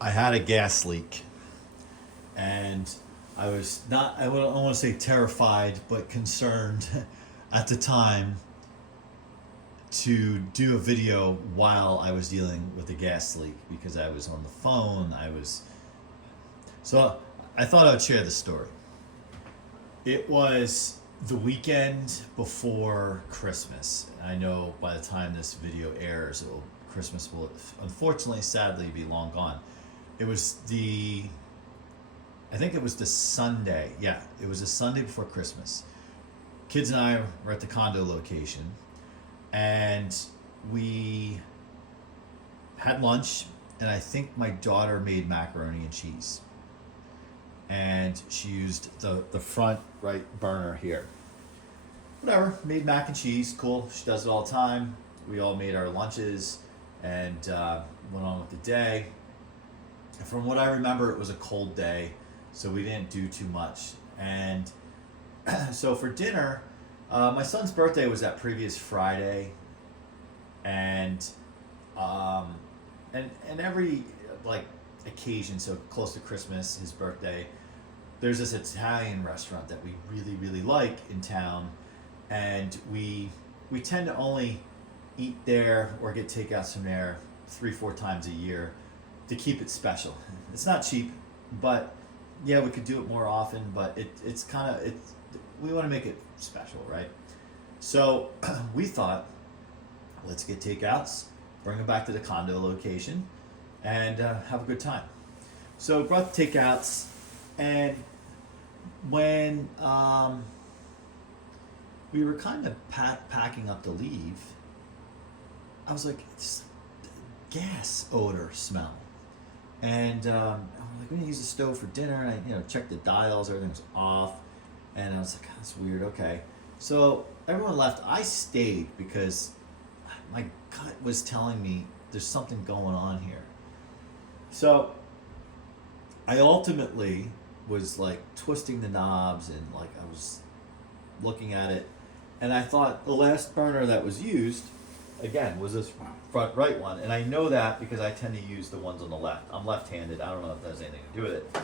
I had a gas leak, and I was not, I don't want to say terrified, but concerned at the time to do a video while I was dealing with a gas leak because I was on the phone. So I thought I'd share the story. It was the weekend before Christmas. I know by the time this video airs, Christmas will unfortunately, sadly, be long gone. It was I think it was the Sunday. Yeah, it was the Sunday before Christmas. Kids and I were at the condo location, and we had lunch, and I think my daughter made macaroni and cheese. And she used the front right burner here. Whatever, made mac and cheese, cool. She does it all the time. We all made our lunches and went on with the day. From what I remember, it was a cold day, so we didn't do too much. And so for dinner, my son's birthday was that previous Friday, and every like occasion, so close to Christmas, his birthday, there's this Italian restaurant that we really like in town, and we tend to only eat there or get takeouts from there 3-4 times a year to keep it special. It's not cheap, but yeah, we could do it more often, but it's kind of we want to make it special, right? So we thought, let's get takeouts, bring them back to the condo location, and have a good time. So brought the takeouts, and when we were kind of packing up to leave, I was like, this gas odor smell. And I'm like, we're gonna use the stove for dinner. And I, checked the dials, everything was off, and I was like, that's weird. Okay, so everyone left. I stayed because my gut was telling me there's something going on here. So I ultimately was like twisting the knobs, and like I was looking at it, and I thought the last burner that was used again was this front right one, and I know that because I tend to use the ones on the left. I'm left-handed. I don't know if that has anything to do with it.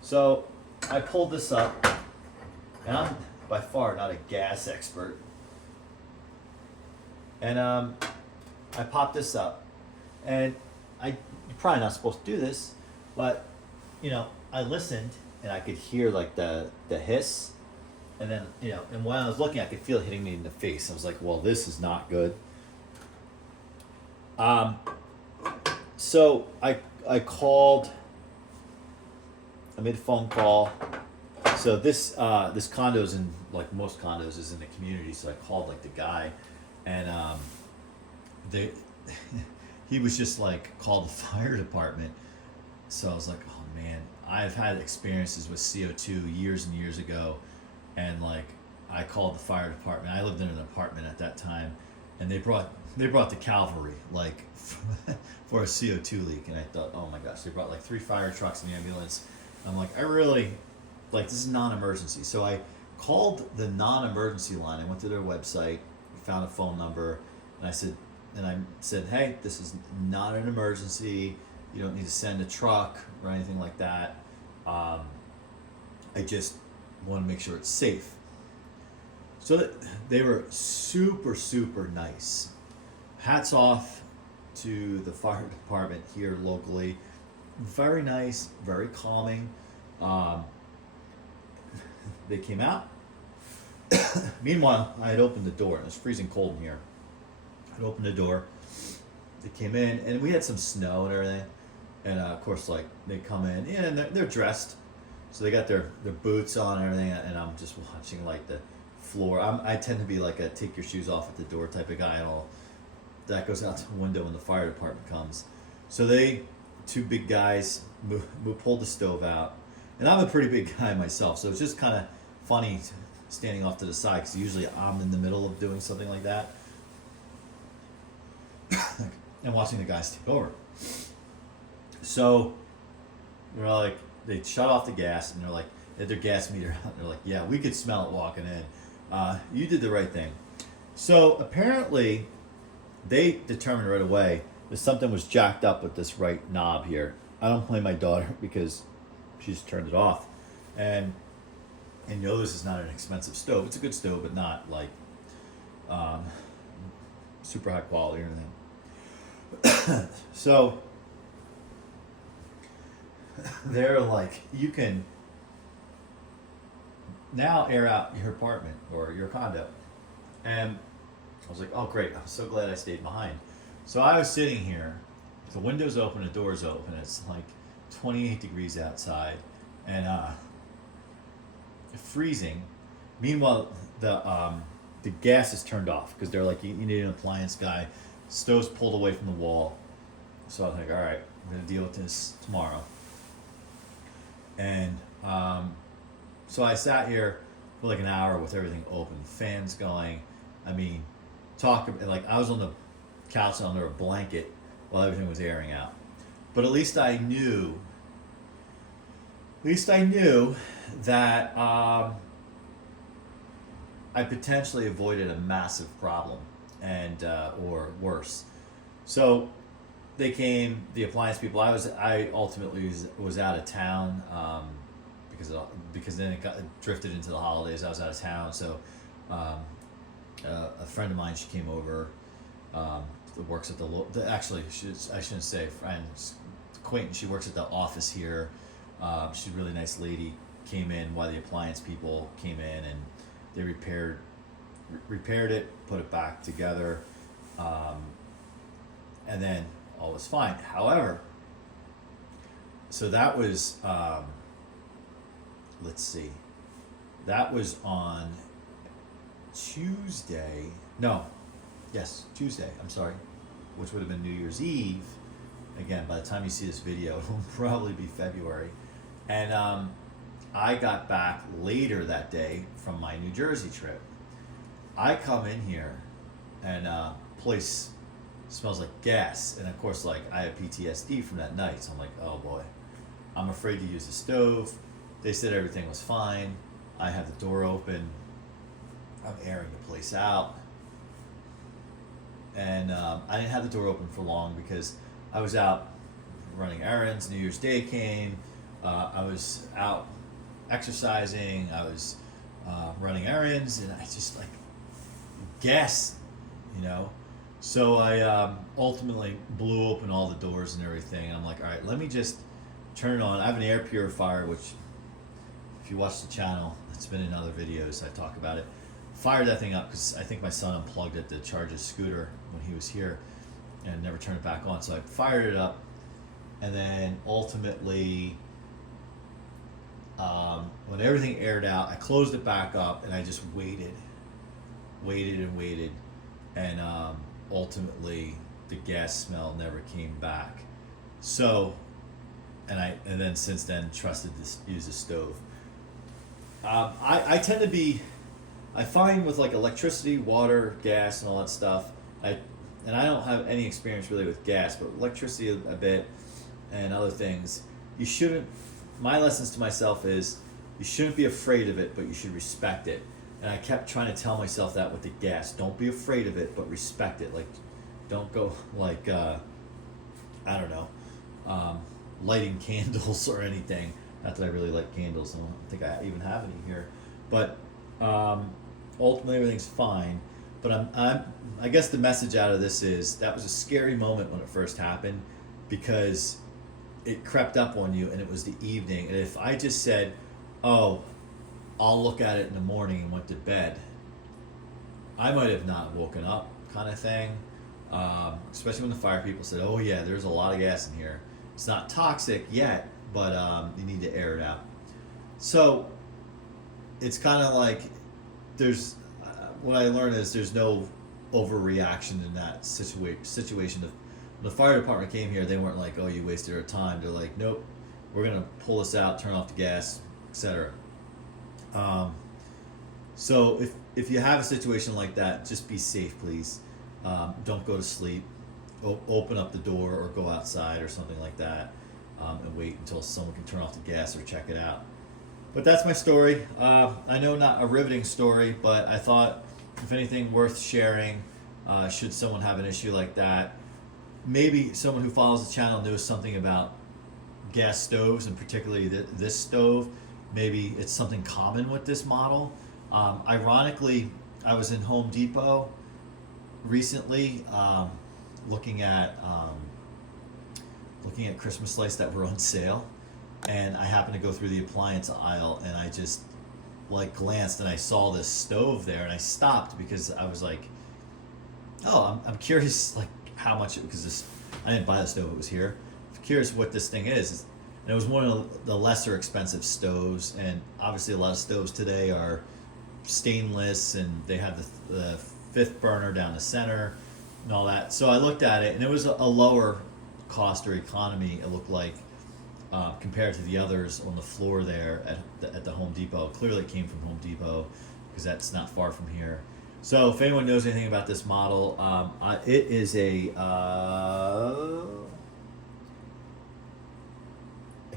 So I pulled this up, and I'm by far not a gas expert, and I popped this up, and you're probably not supposed to do this, but I listened, and I could hear like the hiss, and then and while I was looking, I could feel it hitting me in the face. I was like, well, this is not good. So I called. I made a phone call. So this condo's in, like most condos, is in the community. So I called like the guy, and they he was just like, called the fire department. So I was like, oh man, I've had experiences with CO2 years and years ago, and like I called the fire department. I lived in an apartment at that time, and they brought the cavalry like for a CO2 leak, and I thought, oh my gosh, they brought like 3 fire trucks and the ambulance. I'm like, I really like, this is non-emergency. So I called the non-emergency line. I went to their website, found a phone number, and I said, hey, this is not an emergency. You don't need to send a truck or anything like that. I just want to make sure it's safe. So they were super nice. Hats off to the fire department here locally. Very nice, very calming. They came out. Meanwhile, I had opened the door, and it was freezing cold in here. I'd opened the door. They came in, and we had some snow and everything. And of course, like, they come in, and they're dressed, so they got their boots on and everything. And I'm just watching like the floor. I tend to be like a take your shoes off at the door type of guy, and all that goes out the window when the fire department comes. So they, 2 big guys, pulled the stove out, and I'm a pretty big guy myself, so it's just kind of funny standing off to the side, because usually I'm in the middle of doing something like that, and watching the guys take over. So they're like, they shut off the gas, and they're like, they had their gas meter out, and they're like, yeah, we could smell it walking in. You did the right thing. So apparently they determined right away that something was jacked up with this right knob here. I don't blame my daughter because she just turned it off, and this is not an expensive stove. It's a good stove, but not like um, super high quality or anything. So they're like, you can now air out your apartment or your condo. And I was like, oh great, I'm so glad I stayed behind. So I was sitting here, the window's open, the door's open, it's like 28 degrees outside, and freezing. Meanwhile, the gas is turned off because they're like, you need an appliance guy. Stove's pulled away from the wall. So I was like, all right, I'm gonna deal with this tomorrow. And so I sat here for like an hour with everything open, fans going. I mean, like I was on the couch under a blanket while everything was airing out. But at least I knew that I potentially avoided a massive problem, and or worse. So they came, the appliance people. I ultimately was out of town because then it drifted into the holidays. I was out of town, so a friend of mine, she came over. That works at actually, I shouldn't say friend, acquaintance. She works at the office here. She's a really nice lady. Came in while the appliance people came in, and they repaired it, put it back together, and then all was fine. However, so that was let's see, that was on Tuesday. No, yes, Tuesday. I'm sorry, which would have been New Year's Eve. Again, by the time you see this video, it'll probably be February. And I got back later that day from my New Jersey trip. I come in here, and place smells like gas. And of course, like I have PTSD from that night. So I'm like, oh boy, I'm afraid to use the stove. They said everything was fine. I have the door open. I'm airing the place out. And I didn't have the door open for long because I was out running errands. New Year's Day came. I was out exercising. I was running errands, and I just like gas, So I ultimately blew open all the doors and everything. And I'm like, all right, let me just turn it on. I have an air purifier, which, if you watch the channel, it's been in other videos. I talk about it. Fired that thing up because I think my son unplugged it to charge his scooter when he was here, and never turned it back on. So I fired it up, and then ultimately, when everything aired out, I closed it back up, and I just waited, and ultimately the gas smell never came back. So, and then since then trusted to use a stove. I tend to be, I find with like electricity, water, gas, and all that stuff, I don't have any experience really with gas, but electricity a bit and other things. You shouldn't. My lessons to myself is you shouldn't be afraid of it, but you should respect it. And I kept trying to tell myself that with the gas. Don't be afraid of it, but respect it. Like, don't go like I don't know, lighting candles or anything. Not that I really like candles. I don't think I even have any here, but ultimately everything's fine. But I guess the message out of this is that was a scary moment when it first happened, because it crept up on you, and it was the evening. And if I just said, oh, I'll look at it in the morning, and went to bed, I might have not woken up, kind of thing. Especially when the fire people said, oh yeah, there's a lot of gas in here. It's not toxic yet, but you need to air it out. So it's kind of like there's what I learned is there's no overreaction in that situation. When the fire department came here, they weren't like, oh, you wasted our time. They're like, nope, we're gonna pull this out, turn off the gas, etc. So if you have a situation like that, just be safe, please. Don't go to sleep. Open up the door or go outside or something like that, and wait until someone can turn off the gas or check it out. But that's my story. I know not a riveting story, but I thought if anything worth sharing, should someone have an issue like that. Maybe someone who follows the channel knows something about gas stoves, and particularly this stove, maybe it's something common with this model. Ironically, I was in Home Depot recently, looking at Christmas lights that were on sale, and I happened to go through the appliance aisle, and I just like glanced and I saw this stove there, and I stopped because I was like, oh, I'm curious like how much it, because this, I didn't buy the stove, it was here. I'm curious what this thing is. And it was one of the lesser expensive stoves, and obviously a lot of stoves today are stainless and they have the fifth burner down the center and all that. So I looked at it, and it was a lower cost or economy, it looked like, compared to the others on the floor there at the Home Depot. Clearly it came from Home Depot because that's not far from here. So if anyone knows anything about this model, it is a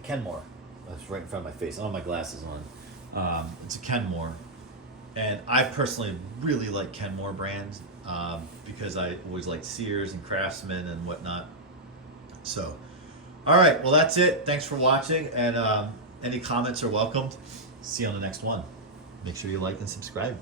Kenmore. That's right in front of my face. I don't have my glasses on. It's a Kenmore. And I personally really like Kenmore brands, because I always liked Sears and Craftsman and whatnot. So, all right, well, that's it. Thanks for watching, and any comments are welcomed. See you on the next one. Make sure you like and subscribe.